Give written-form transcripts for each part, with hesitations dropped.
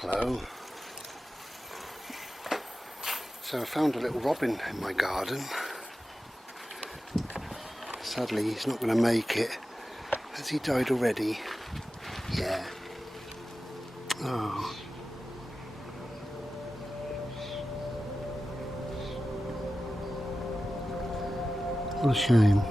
Hello. So I found a little robin in my garden. Sadly he's not going to make it. Has he died already? Yeah. Oh. What a shame.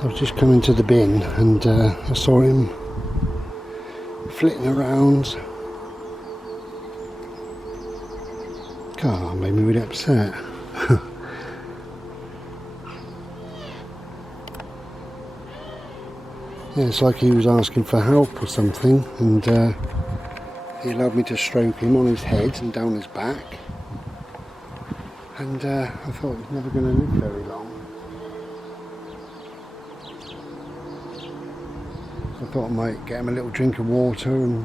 I was just coming to the bin and I saw him flitting around. God, made me really upset. Yeah, it's like he was asking for help or something, and he allowed me to stroke him on his head and down his back. And I thought he was never going to live very long. I thought I might get him a little drink of water, and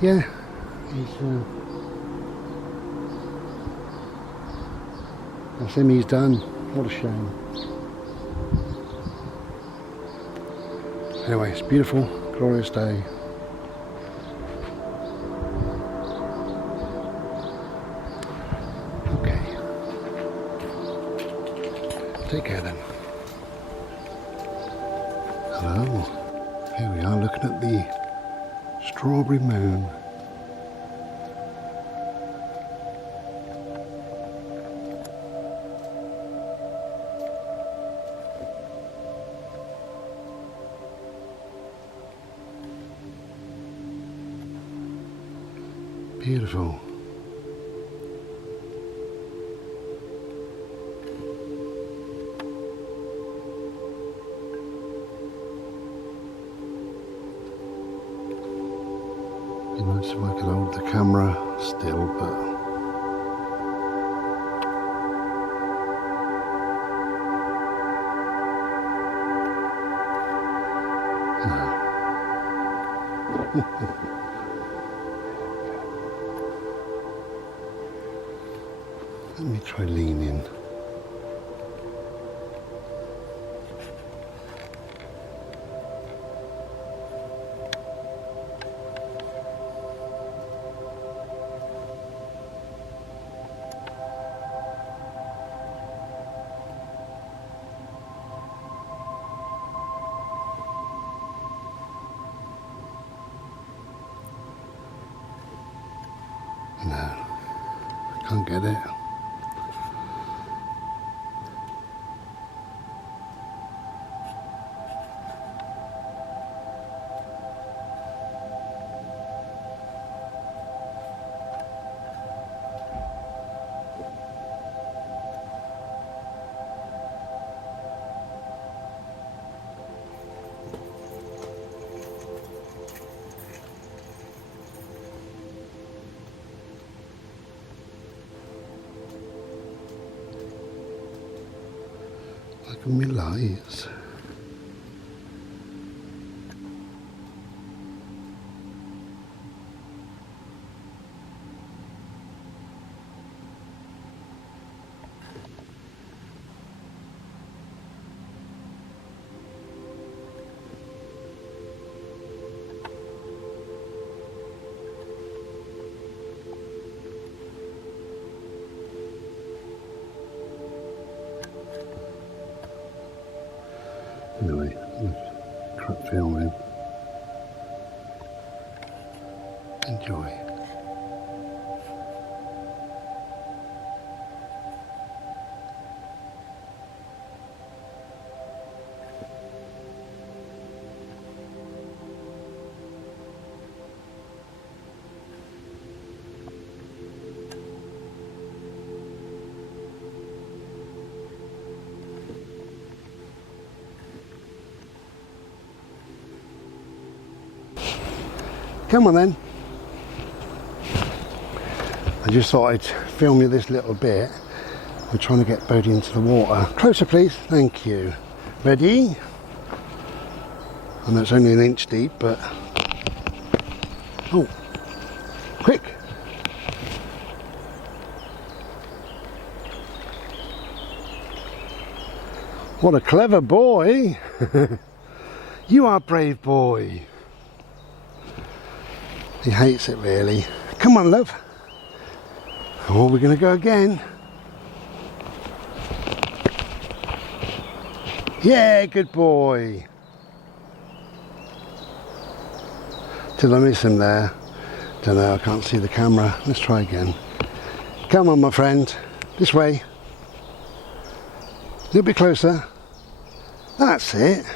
yeah, that's him, he's done. What a shame. Anyway, it's a beautiful, glorious day. Okay. Take care then. Hello. Here we are looking at the strawberry moon. Beautiful. Be nice if I could hold the camera still, but no. Let me try leaning. No, I can't get it. Like my lights. Anyway, crap filming. Enjoy. Come on then. I just thought I'd film you this little bit. We're trying to get Bodhi into the water. Closer please, thank you. Ready? I know it's only an inch deep, but... Oh, quick! What a clever boy! You are a brave boy. He hates it really. Come on, love. Oh, we're going to go again. Yeah, good boy. Did I miss him there? Don't know, I can't see the camera. Let's try again. Come on, my friend. This way. A little bit closer. That's it.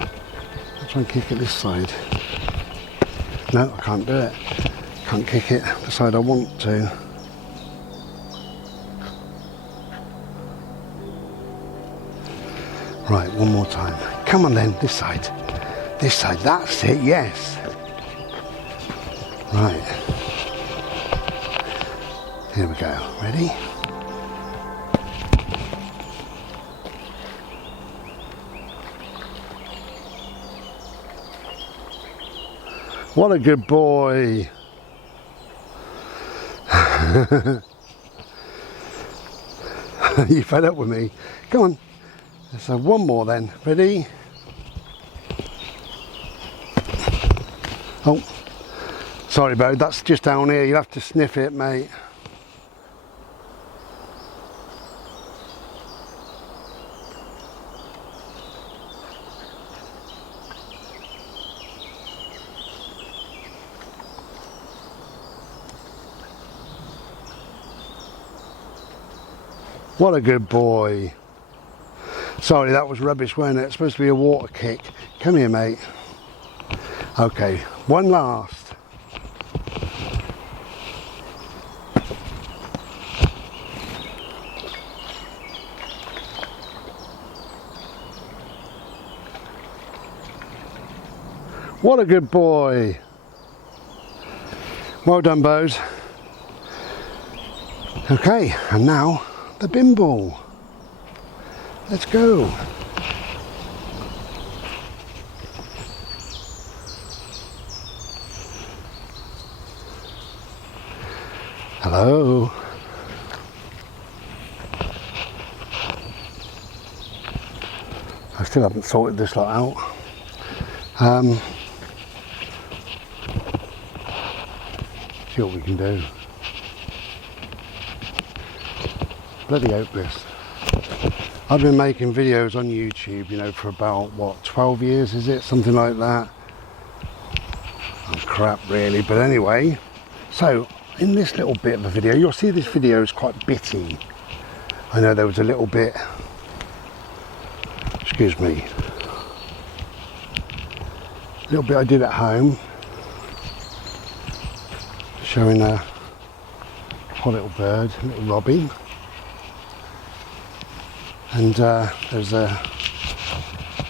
I'll try and kick it this side. No, I can't do it. Can't kick it the side I want to. Right, one more time. Come on then, this side. This side, that's it, yes. Right. Here we go. Ready? What a good boy. You fed up with me. Come on. Let's have one more then. Ready? Oh. Sorry, Bo, that's just down here. You'll have to sniff it, mate. What a good boy. Sorry, that was rubbish, wasn't it? It's supposed to be a water kick. Come here, mate. Okay, one last. What a good boy. Well done, Bose. Okay, and now the Bimbo. Let's go. Hello. I still haven't sorted this lot out. See what we can do. Bloody hopeless. I've been making videos on YouTube, you know, for about, what, 12 years, is it? Something like that. Oh, crap, really. But anyway, so, in this little bit of a video, you'll see this video is quite bitty. I know there was a little bit, excuse me, a little bit I did at home, showing a poor little bird, a little robin. And there's a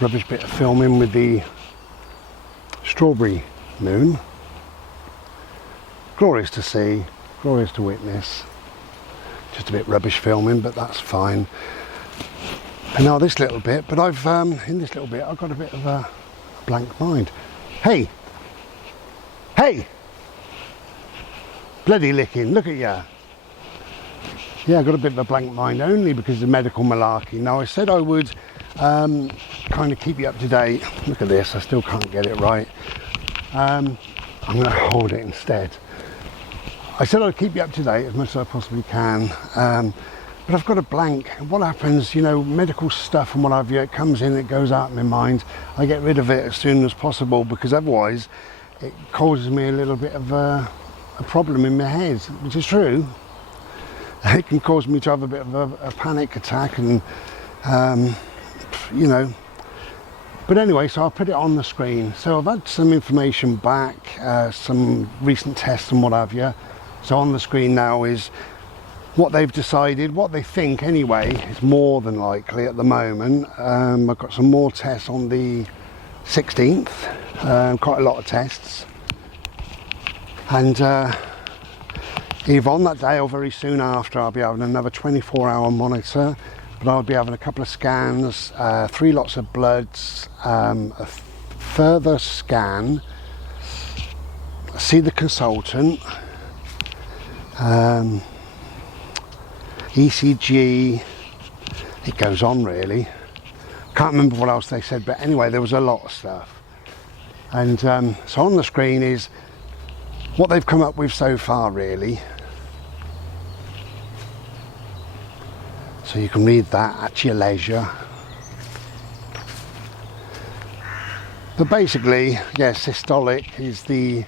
rubbish bit of filming with the strawberry moon. Glorious to see, glorious to witness. Just a bit rubbish filming, but that's fine. And now this little bit, but I've, in this little bit, I've got a bit of a blank mind. Hey! Hey! Bloody licking, look at ya. Yeah, I've got a bit of a blank mind only because of medical malarkey. Now, I said I would kind of keep you up to date. Look at this, I still can't get it right. I'm going to hold it instead. I said I'd keep you up to date as much as I possibly can. But I've got a blank. What happens, you know, medical stuff and what have you, it comes in, it goes out of my mind. I get rid of it as soon as possible because otherwise it causes me a little bit of a problem in my head, which is true. It can cause me to have a bit of a panic attack and, you know. But anyway, so I'll put it on the screen. So I've had some information back, some recent tests and what have you. So on the screen now is what they've decided, what they think anyway, is more than likely at the moment. I've got some more tests on the 16th, quite a lot of tests. And either on that day or very soon after. I'll be having another 24-hour monitor, but I'll be having a couple of scans, 3 lots of bloods, a further scan, see the consultant, ECG, it goes on really. Can't remember what else they said, but anyway, there was a lot of stuff. And so on the screen is what they've come up with so far really. So you can read that at your leisure. But basically, yeah, systolic is the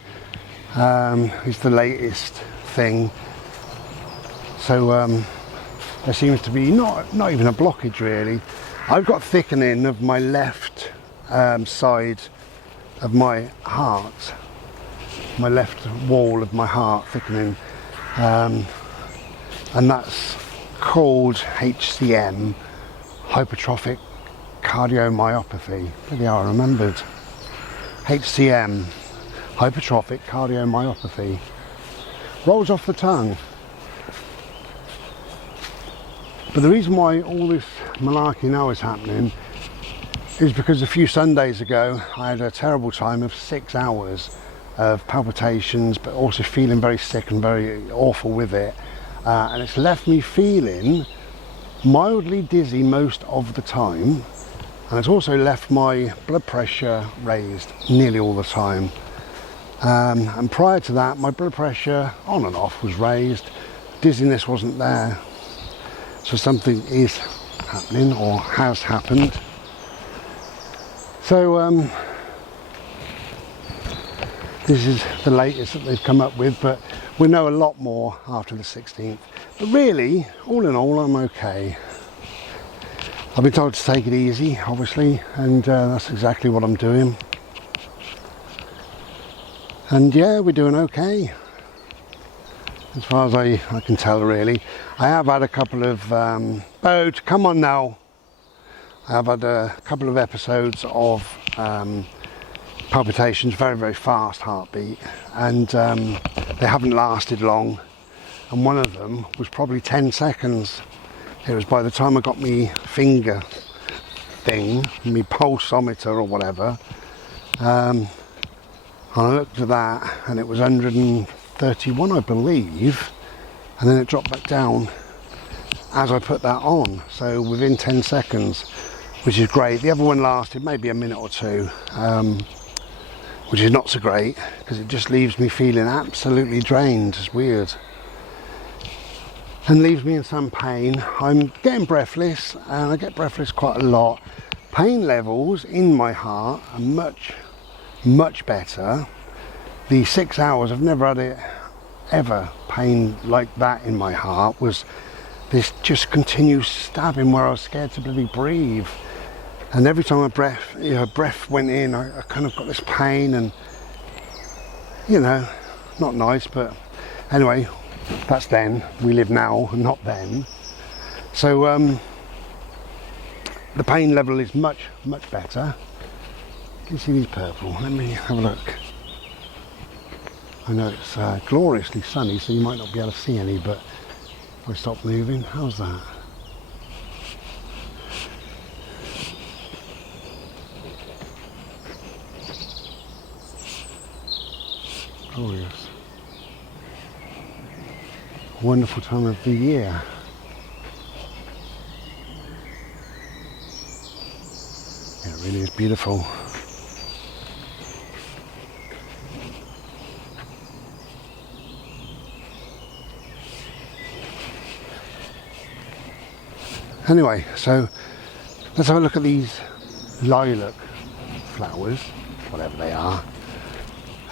latest thing. So there seems to be not even a blockage really. I've got thickening of my left side of my heart, my left wall of my heart thickening, and that's called HCM, hypertrophic cardiomyopathy. Bloody hell, I remembered. HCM, hypertrophic cardiomyopathy. Rolls off the tongue. But the reason why all this malarkey now is happening is because a few Sundays ago I had a terrible time of 6 hours of palpitations, but also feeling very sick and very awful with it. And it's left me feeling mildly dizzy most of the time, and it's also left my blood pressure raised nearly all the time. And prior to that, my blood pressure on and off was raised, dizziness wasn't there. So something is happening or has happened. So this is the latest that they've come up with, but we'll know a lot more after the 16th. But really, all in all, I'm okay. I've been told to take it easy, obviously, and that's exactly what I'm doing. And yeah, we're doing okay, as far as I can tell, really. I have had a couple of, Boat, come on now. I have had a couple of episodes of palpitations, very, very fast heartbeat, and they haven't lasted long. And one of them was probably 10 seconds. It was by the time I got my finger thing, my pulsometer or whatever, and I looked at that and it was 131, I believe, and then it dropped back down as I put that on, so within 10 seconds, which is great. The other one lasted maybe a minute or two, which is not so great because it just leaves me feeling absolutely drained. It's weird. And leaves me in some pain. I'm getting breathless, and I get breathless quite a lot. Pain levels in my heart are much, much better. The 6 hours, I've never had it ever pain like that in my heart. Was this just continuous stabbing where I was scared to bloody breathe. And every time a breath went in, I kind of got this pain, and you know, not nice, but anyway, that's then. We live now, not then. So the pain level is much, much better. Can you see these purple? Let me have a look. I know it's gloriously sunny, so you might not be able to see any, but if I stop moving, how's that? Glorious. Wonderful time of the year. Yeah, it really is beautiful. Anyway, so let's have a look at these lilac flowers, whatever they are,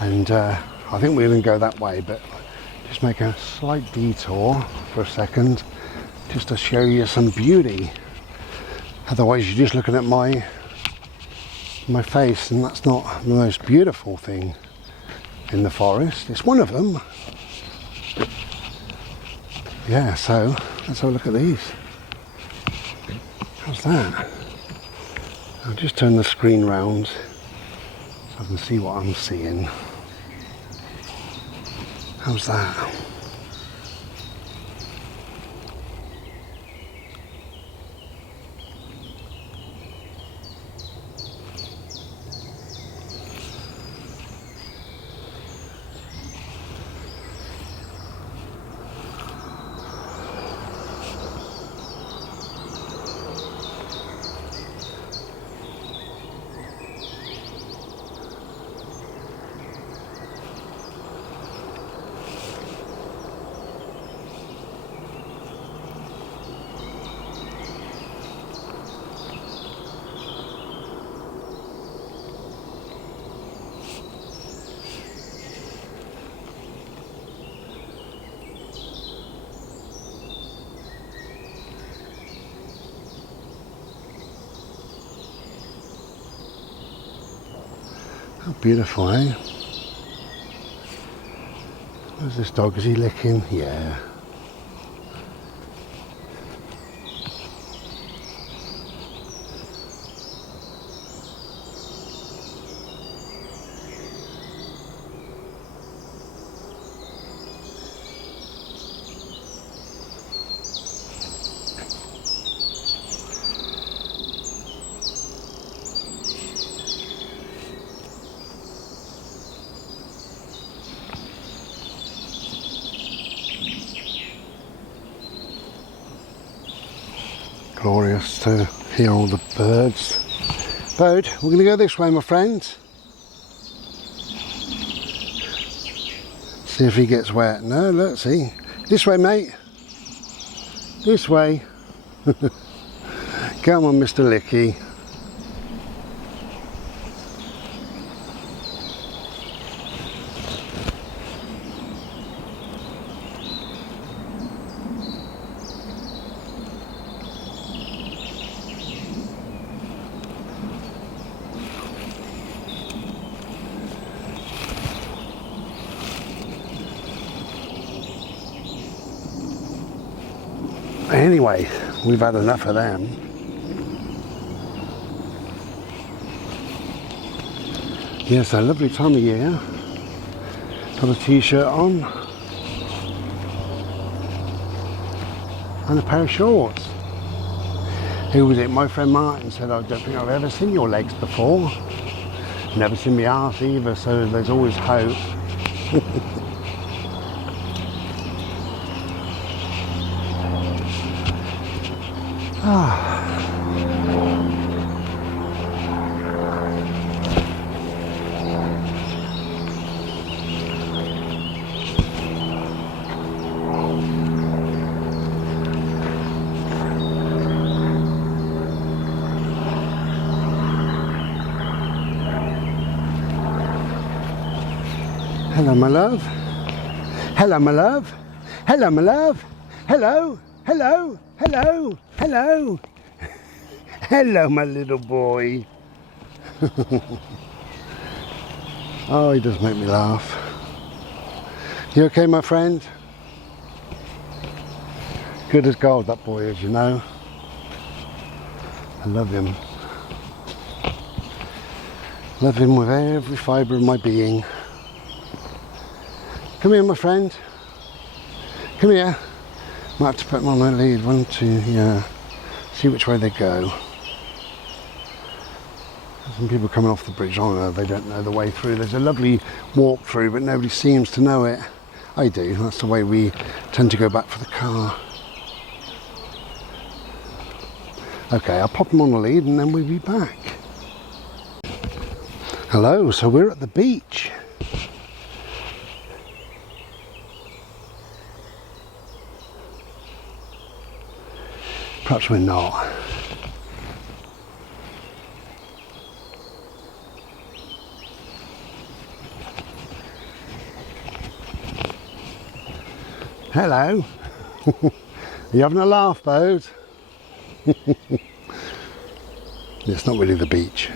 and I think we're going to go that way, but just make a slight detour for a second just to show you some beauty. Otherwise you're just looking at my face, and that's not the most beautiful thing in the forest. It's one of them. Yeah, so let's have a look at these. How's that? I'll just turn the screen round so I can see what I'm seeing. How's that? How beautiful, eh? Where's this dog? Is he licking? Yeah. Glorious to hear all the birds. Bode, we're going to go this way, my friend. See if he gets wet. No, let's see. This way, mate. This way. Come on, Mr. Licky. Anyway, we've had enough of them. Yes, a lovely time of year. Got a t-shirt on and a pair of shorts. Who was it? My friend Martin said, I don't think I've ever seen your legs before. Never seen my arse either, so there's always hope. Hello, my love. Hello, my love. Hello, my love. Hello, hello, hello, hello. Hello, my little boy. Oh, he does make me laugh. You okay, my friend? Good as gold, that boy is, you know. I love him. Love him with every fibre of my being. Come here, my friend. Come here. Might have to put them on my lead. 1, 2, yeah. See which way they go. Some people coming off the bridge, oh, they don't know the way through. There's a lovely walk through, but nobody seems to know it. I do. That's the way we tend to go back for the car. Okay, I'll pop them on the lead and then we'll be back. Hello, so we're at the beach. Perhaps we're not. Hello. Are you having a laugh, Bode? It's not really the beach.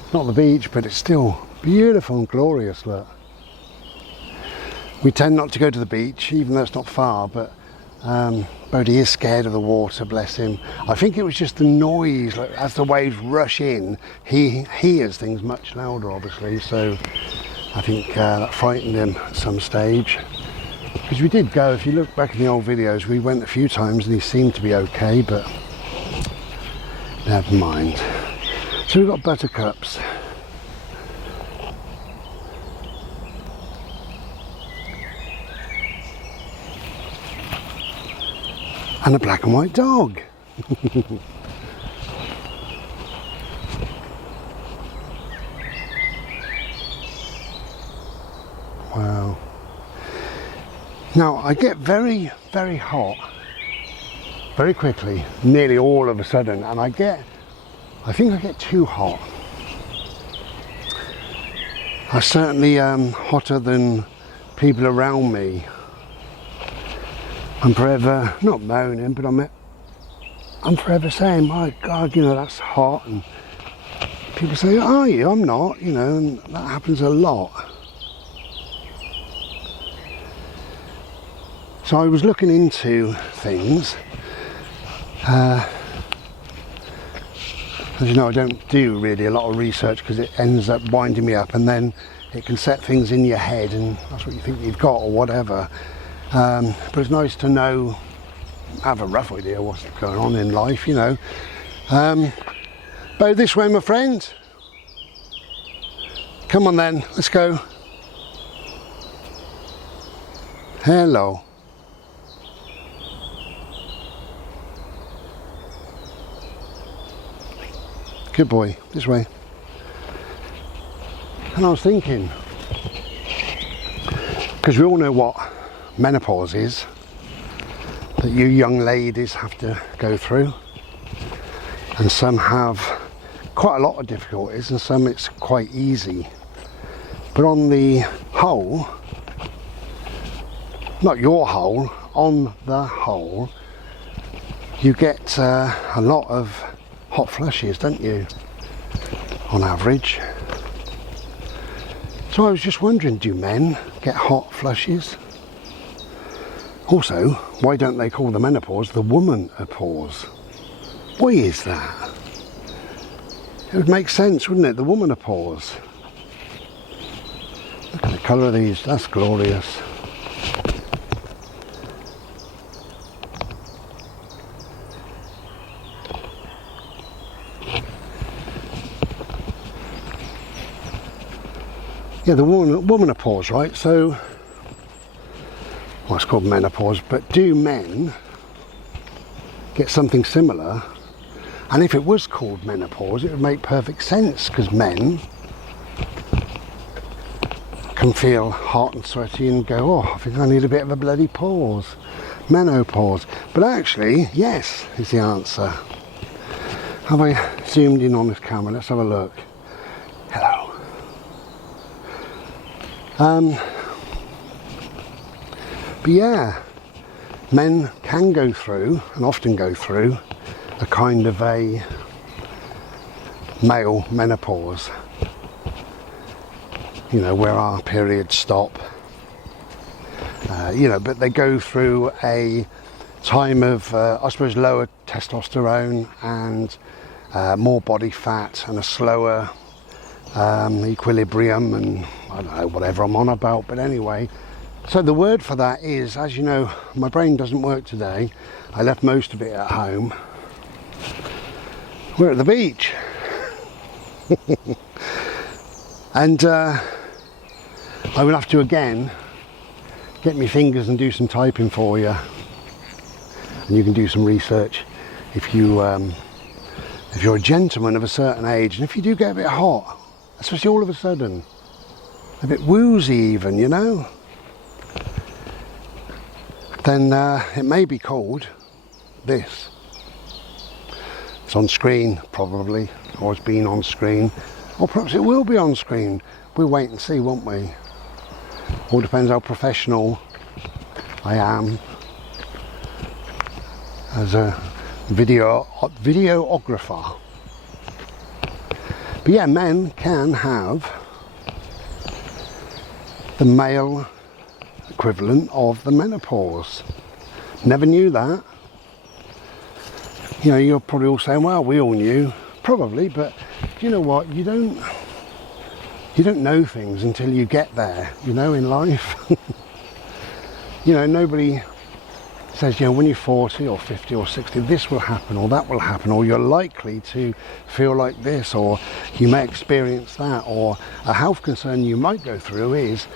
It's not the beach, but it's still beautiful and glorious, look. We tend not to go to the beach, even though it's not far, but Bodie is scared of the water, bless him. I think it was just the noise, like, as the waves rush in, he hears things much louder, obviously, so I think that frightened him at some stage. Because we did go, if you look back in the old videos, we went a few times and he seemed to be okay, but never mind. So we've got buttercups. And a black and white dog. Wow. Now I get very, very hot very quickly, nearly all of a sudden, and I think I get too hot. I certainly am hotter than people around me. I'm forever, not moaning, but I'm forever saying, my God, you know, that's hot. And people say, are you? I'm not, you know, and that happens a lot. So I was looking into things. As you know, I don't do really a lot of research because it ends up winding me up, and then it can set things in your head and that's what you think you've got or whatever. But it's nice to know, have a rough idea what's going on in life, you know. Bow this way, my friend. Come on then, let's go. Hello. Good boy, this way. And I was thinking, because we all know what menopause is, that you young ladies have to go through, and some have quite a lot of difficulties and some it's quite easy. But on the whole, not your whole, on the whole, you get a lot of hot flushes, don't you, on average? So I was just wondering, do men get hot flushes? Also, why don't they call the menopause the woman-a-pause? Why is that? It would make sense, wouldn't it, the woman-a-pause? Look at the colour of these, that's glorious. Yeah, the woman-a-pause, right? So, well, it's called menopause, but do men get something similar? And if it was called menopause, it would make perfect sense, because men can feel hot and sweaty and go, oh, I think I need a bit of a bloody pause. Menopause. But actually, yes, is the answer. Have I zoomed in on this camera? Let's have a look. Hello. But yeah, men can go through, and often go through, a kind of a male menopause, you know, where our periods stop, you know, but they go through a time of, I suppose, lower testosterone and more body fat and a slower equilibrium, and I don't know, whatever I'm on about, but anyway. So the word for that is, as you know, my brain doesn't work today. I left most of it at home. We're at the beach. And I will have to again get my fingers and do some typing for you. And you can do some research if you're a gentleman of a certain age, and if you do get a bit hot, especially all of a sudden, a bit woozy even, you know, then it may be called this. It's on screen probably, or it's been on screen, or perhaps it will be on screen. We'll wait and see, won't we? All depends how professional I am as a videographer. But yeah, men can have the male equivalent of the menopause. Never knew that. You know, you're probably all saying, well, we all knew. Probably, but you know what? You don't know things until you get there, you know, in life. You know, nobody says, you know, when you're 40 or 50 or 60, this will happen or that will happen, or you're likely to feel like this, or you may experience that, or a health concern you might go through is,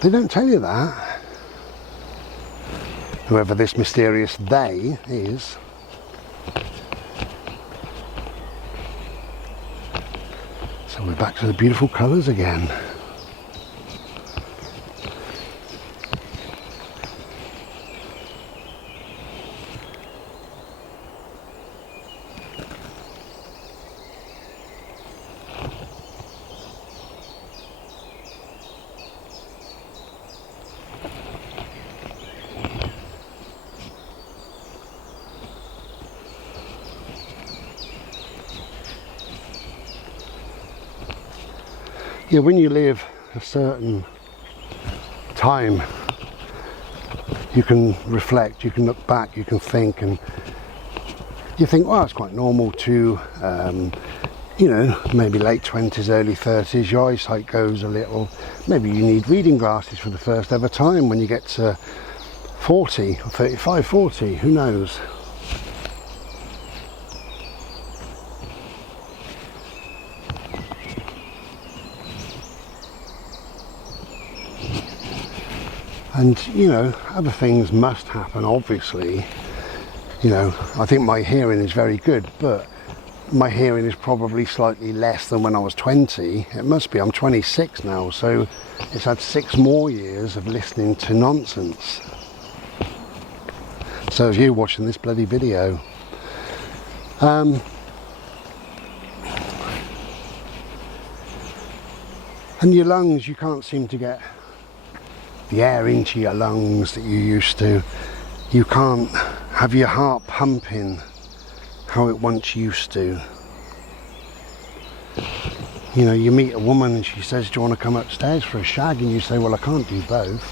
they don't tell you that. Whoever this mysterious they is. So we're back to the beautiful colours again. Yeah, when you live a certain time, you can reflect, you can look back, you can think, and you think, well, it's quite normal to, you know, maybe late 20s, early 30s, your eyesight goes a little. Maybe you need reading glasses for the first ever time when you get to 40 or 35, 40, who knows. And, you know, other things must happen, obviously. You know, I think my hearing is very good, but my hearing is probably slightly less than when I was 20. It must be, I'm 26 now, so it's had 6 more years of listening to nonsense. So if you're watching this bloody video, and your lungs, you can't seem to get the air into your lungs that you used to. You can't have your heart pumping how it once used to. You know, you meet a woman and she says, do you want to come upstairs for a shag? And you say, well, I can't do both.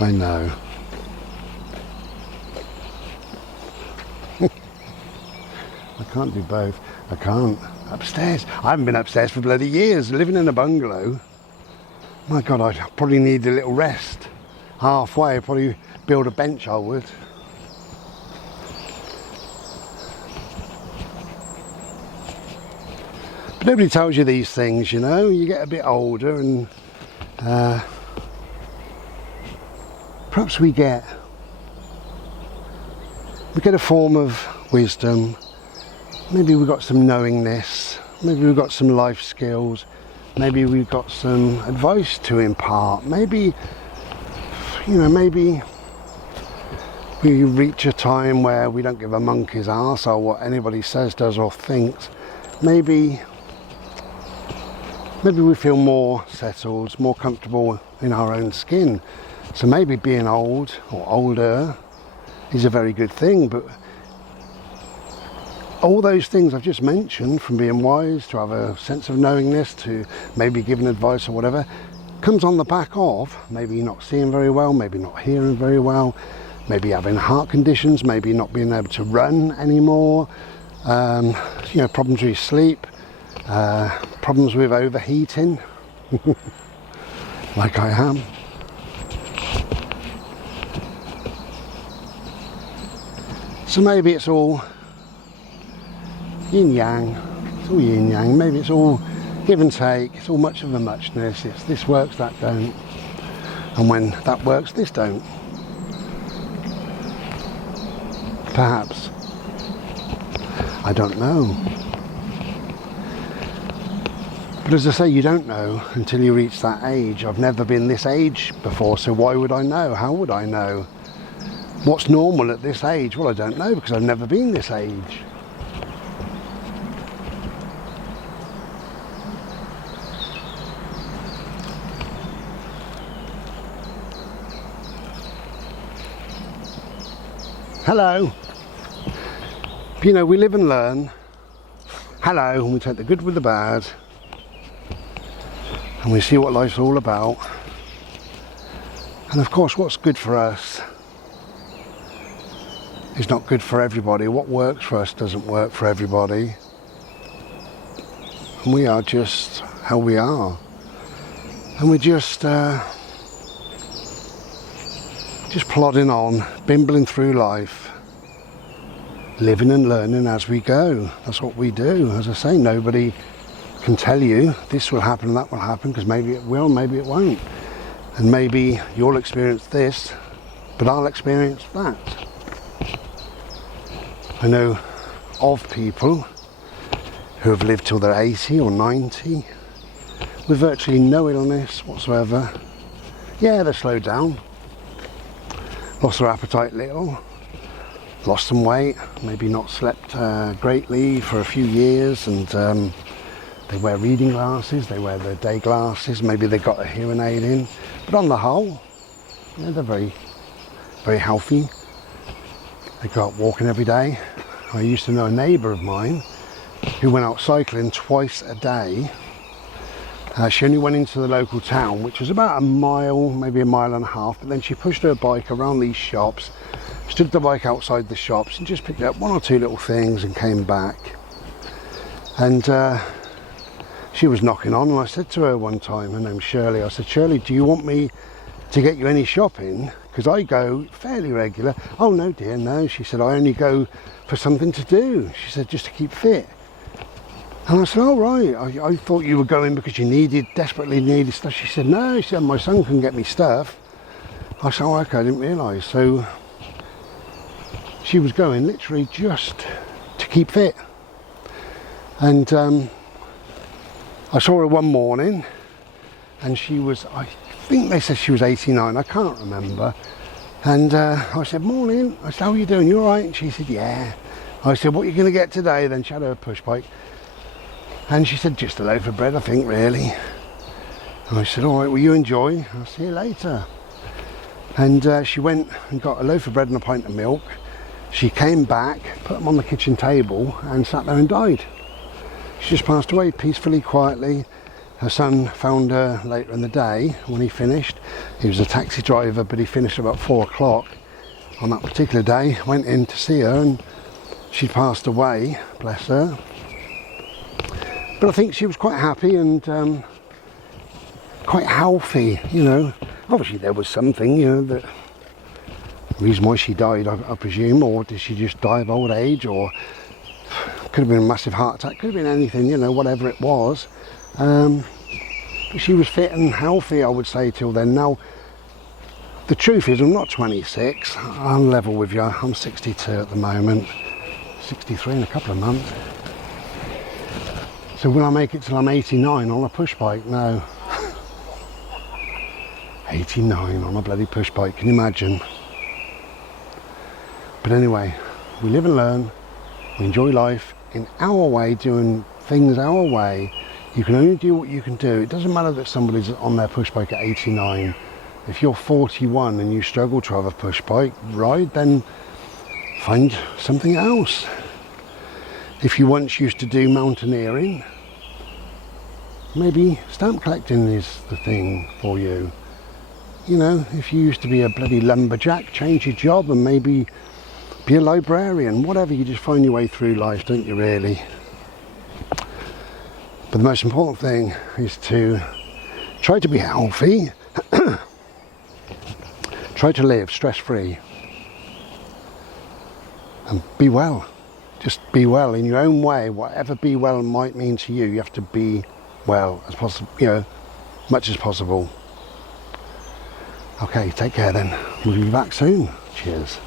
I know. I can't do both. I can't. Upstairs. I haven't been upstairs for bloody years. Living in a bungalow. My God, I probably need a little rest. Halfway, I'd probably build a bench, I would. But nobody tells you these things, you know. You get a bit older and perhaps we get a form of wisdom. Maybe we've got some knowingness. Maybe we've got some life skills. Maybe we've got some advice to impart. Maybe, you know, maybe we reach a time where we don't give a monkey's arse or what anybody says, does or thinks. Maybe we feel more settled, more comfortable in our own skin. So maybe being old or older is a very good thing, but all those things I've just mentioned, from being wise to have a sense of knowingness to maybe giving advice or whatever, comes on the back of maybe not seeing very well, maybe not hearing very well, maybe having heart conditions, maybe not being able to run anymore, you know, problems with sleep, problems with overheating, like I am. So maybe it's all yin yang, it's all yin yang, maybe it's all give and take, it's all much of a muchness, it's this works, that don't, and when that works, this don't. Perhaps. I don't know. But as I say, you don't know until you reach that age. I've never been this age before, so why would I know? How would I know? What's normal at this age? Well, I don't know, because I've never been this age. Hello. You know, we live and learn. Hello, and we take the good with the bad. And we see what life's all about. And of course, what's good for us is not good for everybody. What works for us doesn't work for everybody. And we are just how we are. And we're just plodding on, bimbling through life, living and learning as we go. That's what we do. As I say, nobody can tell you this will happen, that will happen, because maybe it will, maybe it won't. And maybe you'll experience this, but I'll experience that. I know of people who have lived till they're 80 or 90 with virtually no illness whatsoever. Yeah, they slowed down, lost their appetite a little, lost some weight, maybe not slept greatly for a few years, and they wear reading glasses, they wear their day glasses, maybe they got a hearing aid in, but on the whole, yeah, they're very, very healthy. They go out walking every day. I used to know a neighbour of mine who went out cycling twice a day. She only went into the local town, which was about a mile, maybe a mile and a half, but then she pushed her bike around these shops, stood the bike outside the shops and just picked up one or two little things and came back. And she was knocking on, and I said to her one time, her name's Shirley, I said, Shirley, do you want me to get you any shopping? Because I go fairly regular. Oh no dear, no. She said, I only go for something to do. She said, just to keep fit. And I said, oh right, I thought you were going because you desperately needed stuff. She said, no, she said, my son can get me stuff. I said, oh okay, I didn't realise. So she was going literally just to keep fit. And I saw her one morning, and she was, I think they said she was 89, I can't remember. And I said, morning. I said, how are you doing? You all right? And she said, yeah. I said, what are you going to get today? Then she had her push bike. And she said, just a loaf of bread, I think, really. And I said, all right, well, you enjoy. I'll see you later. And she went and got a loaf of bread and a pint of milk. She came back, put them on the kitchen table, and sat there and died. She just passed away peacefully, quietly. Her son found her later in the day when he finished. He was a taxi driver, but he finished about 4 o'clock on that particular day. Went in to see her, and she passed away, bless her. But I think she was quite happy and quite healthy, you know. Obviously there was something, you know, that reason why she died, I presume, or did she just die of old age, or could have been a massive heart attack, could have been anything, you know, whatever it was. But she was fit and healthy, I would say, till then. Now, the truth is, I'm not 26, I'm level with you, I'm 62 at the moment, 63 in a couple of months. So will I make it till I'm 89 on a push bike? No. 89 on a bloody push bike, can you imagine? But anyway, we live and learn, we enjoy life in our way, doing things our way. You can only do what you can do. It doesn't matter that somebody's on their push bike at 89. If you're 41 and you struggle to have a push bike ride, then find something else. If you once used to do mountaineering, maybe stamp collecting is the thing for you. You know, if you used to be a bloody lumberjack, change your job and maybe be a librarian, whatever. You just find your way through life, don't you, really? But the most important thing is to try to be healthy, try to live stress-free, and be well. Just be well in your own way. Whatever be well might mean to you, you have to be well as possible, you know, much as possible. Okay, take care then. We'll be back soon. Cheers.